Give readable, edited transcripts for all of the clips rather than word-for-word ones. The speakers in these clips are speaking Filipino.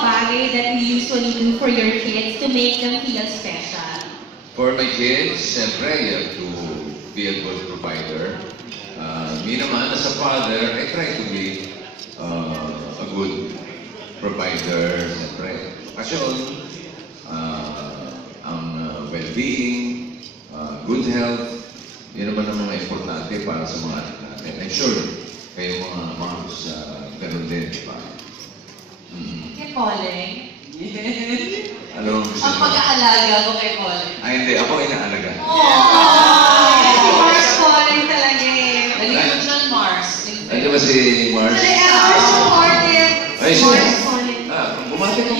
bagay that you usually do for your kids to make them feel special? For my kids, siyempre, you have to be a good provider. Me naman, as a father, I try to be a good provider, siyempre. Passion, ang well-being, good health, yun naman ang mga importante para sa mga anak natin. I'm sure kayo mga moms, ganun din, di ba? Kay Colin? Ano ang gusto Ang mo? pag-aalaga ko kay Colin. Ay, hindi. Ako ay naalaga. Si Mars Colin talaga eh. Dali mo dyan, Mars. Ay, di ba si Mars? Ever supportive. Ay, si Mars Colin. bumati ko.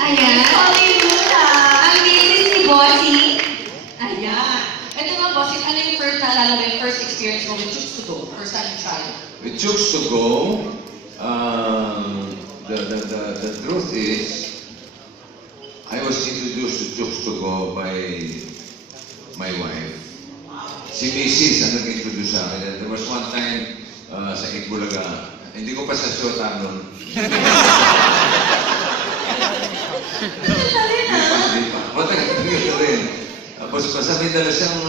Ayan. Hallelujah. Ang bilis ni Bossy. Ayan. Ito nga, boss, ano yung first naalala mo, yung first experience mo with Chooks to Go? First time you tried it? With Chooks to Go, the truth is, I was introduced to Chooks to Go by my wife. Si Mrs. ang nag-introduce sa akin. There was one time sa Itbulaga, hindi ko pa sa syota nun. Hindi pa. O, taga-taga rin. Tapos may dala siyang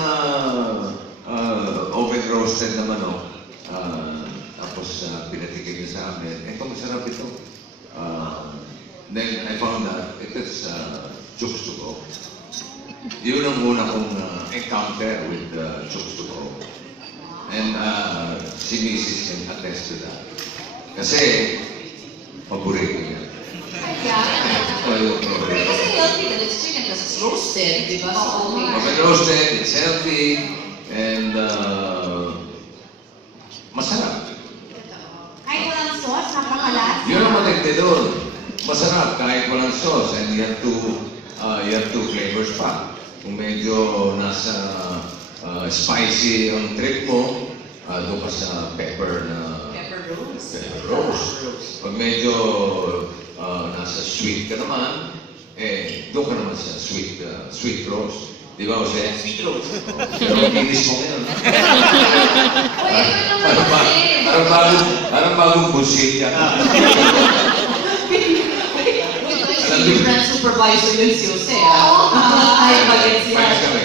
oven roasted na manok. Tapos pinatikin niya sa amin. Ito, masarap ito. Then I found out it is Chooks to Go. Yun ang una kong encounter with Chooks to Go. And si Mrs. can attest to that. Kasi, paborito niya. Kasi healthy that it's chicken because it's roasted, di ba? So, Oven roasted, it's healthy, and masarap. Kahit walang sauce, napakalas. Yun ang matindi doon. Masarap kahit walang sauce, and you have two flavors pa. Kung medyo nasa spicy ang trip mo, doon ka sa pepper na pepper rose. pepper rose. Pag medyo nasa sweet ka naman, doon ka naman sa sweet rose. Di ba, Jose? Sweet rose. Pero kinis mo ngayon. Uy, ito naman kasi. Parang bagong bullshit yan. Uy, brand supervisor yun si Jose, ah. Ay, bagay siya. Fines kami.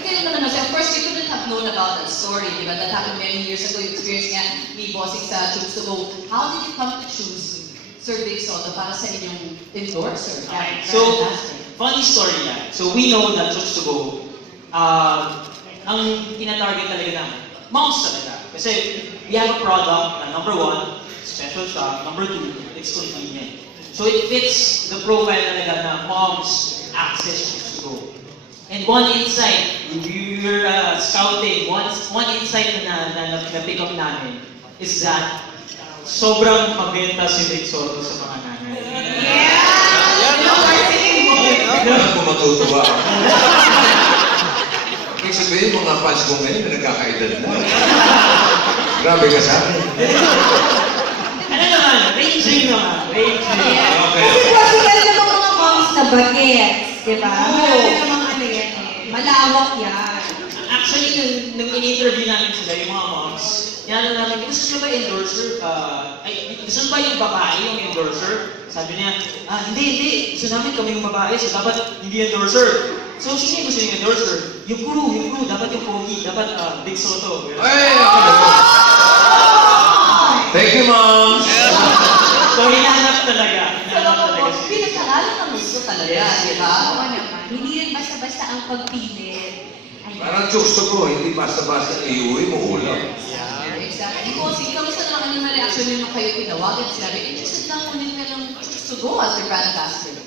Kasi naman kasi, of course, you couldn't have known about that story, di ba? That happened many years ago, yung experience nga ni Bossing sa Chooks to Go. How did you come to choose Sir Vic Soto para sa inyong endorser? Okay. So, funny story yan. So, we know that Chooks to Go, ang tina-target talaga namin, moms talaga. Kasi we have a product na number 1, special siya. Number 2, it's convenient. So it fits the profile talaga na moms access Chooks to Go. And one insight, we're scouting, one insight na pick up namin is that sobrang mabenta si Vic Soto sa mga nanay. Alam ko matutuwa ako. Ibig sabihin, mga fans ko ngayon na nagkakaedad na. Grabe ka sa akin. Ano naman? Ranging naman. Ranging. Okay. Kasi possible naman mga moms na bagets, di ba? Oo. Marami namang ano yan eh. Malawak yan. Actually, nung in-interview namin sila, yung mga moms, yan namin, gusto nyo ba endorser? Gusto nyo ba yung babae yung endorser? Sabi niya, hindi. Gusto namin kami yung babae, so dapat hindi endorser. So, sino yung gusto yung endorser? Yung crew, dapat yung pogi, dapat Vic Soto. Ay! Thank you, Mom! So, hinahanap talaga. Pinag-aralan ng gusto talaga, di ba? Oo naman. Hindi rin basta-basta ang pagpilit. Ayan. Parang Chooks to Go, hindi basta-basta iuwi mo ulam. Exactly. Bossing, kamusta naman yung reaction nyo nung kayo tinawagan? Sinabi, interested lang ulit ka ng Chooks to Go as your brand ambassador.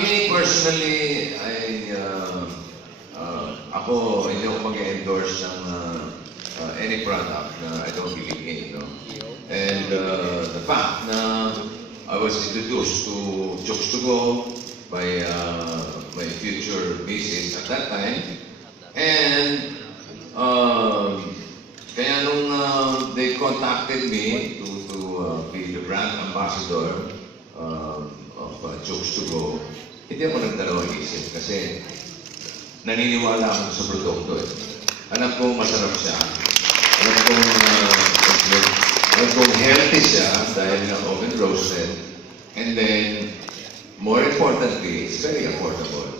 Me personally, ako hindi ako mag-endorse ng any product na I don't believe in. No? And the fact na I was introduced to Chooks to Go by my future Mrs. at that time, and kaya nung they contacted me to be the brand ambassador of Chooks to Go, hindi ako nagdalawang isip kasi naniniwala ako sa produkto eh. Alam kong masarap siya. Alam kong healthy siya dahil nga oven roasted. And then, more importantly, it's very affordable.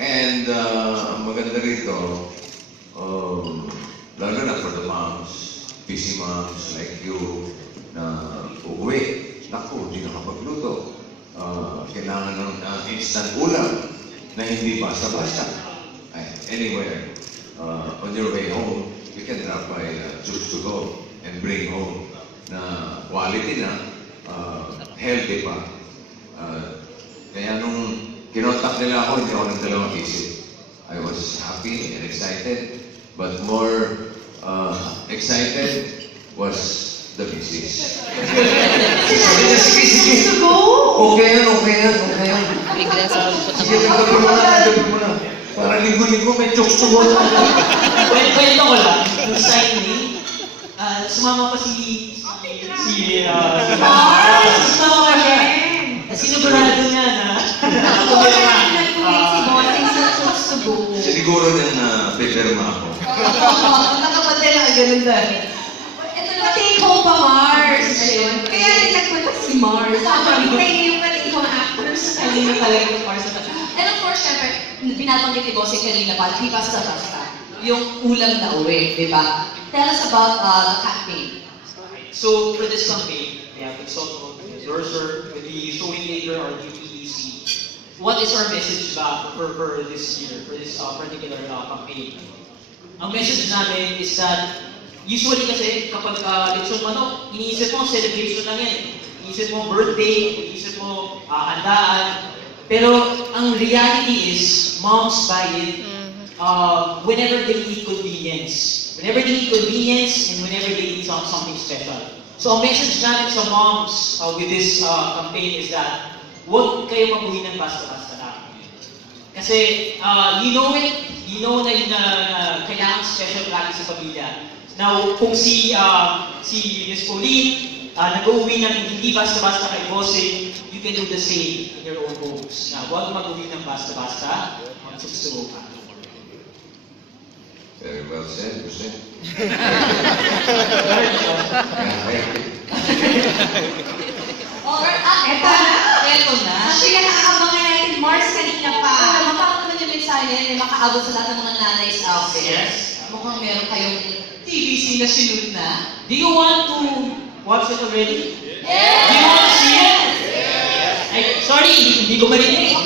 And ang maganda rito, lalo na for the moms, busy moms like you, na uuwi, naku, hindi nakapagluto. Kailangan ng instant ulam na hindi basta-basta. Anywhere, on your way home, you can drop by Choose to Go and bring home na quality na, healthy pa. Kaya nung kinontak nila ako, hindi ako nagdalawang isip. I was happy and excited, but more excited was the missus. Sabi niya, sige. Okay yan. Sige, gagawin mo na. Para linggo-linggo may Choose to Go. Kwento ko lang, yung signing, sumama pa si Mars! Sumama siya. Sinigurado niya na. Si Bossing sa Choose to Go. Siguro niyang pipirma ako. Nakapadala ka ganun dahil. Ito na, Take home pa, Mars! Ayun. Kaya rin nagpunta si Mars. Hintay niyo yung take home after sa kanina talaga yung Mars na to. And of course, syempre, binabanggit ni Bossing kanina pa, di basta-basta. Yung ulam na uwi, di ba? Tell us about the campaign. So for this campaign, we have consulted with the endorser, with the showing later our DPEC. What is our message ba for this year, for this particular campaign? Ang message namin is that usually kasi kapag lechon manok, iniisip mo celebration lang yan. Iniisip mo birthday, iniisip mo handaan. Pero ang reality is, moms buy it whenever they need convenience. Whenever they need convenience and whenever they need something special. So ang message natin sa moms with this campaign is that huwag kayo mag-uwi ng basta-basta lang. Kasi you know na kailangan special lagi sa pamilya. Now, kung si Miss Pauline nag-uwi ng hindi basta-basta kay Bossing, you can do the same in your own homes. Na huwag mag-uwi ng basta-basta, mag-Choose to Go ka. Very well said, Jose. Eto na. Actually, nakakabangan natin Mars kanina pa. Makaabot naman yung mensahe niya, makaabot sa lahat ng mga nanays out there. Yes. Mukhang meron kayong TVC na sinunod na. Do you want to watch it already? Yes! Do you want to see it? Ay, sorry, hindi ko marinig.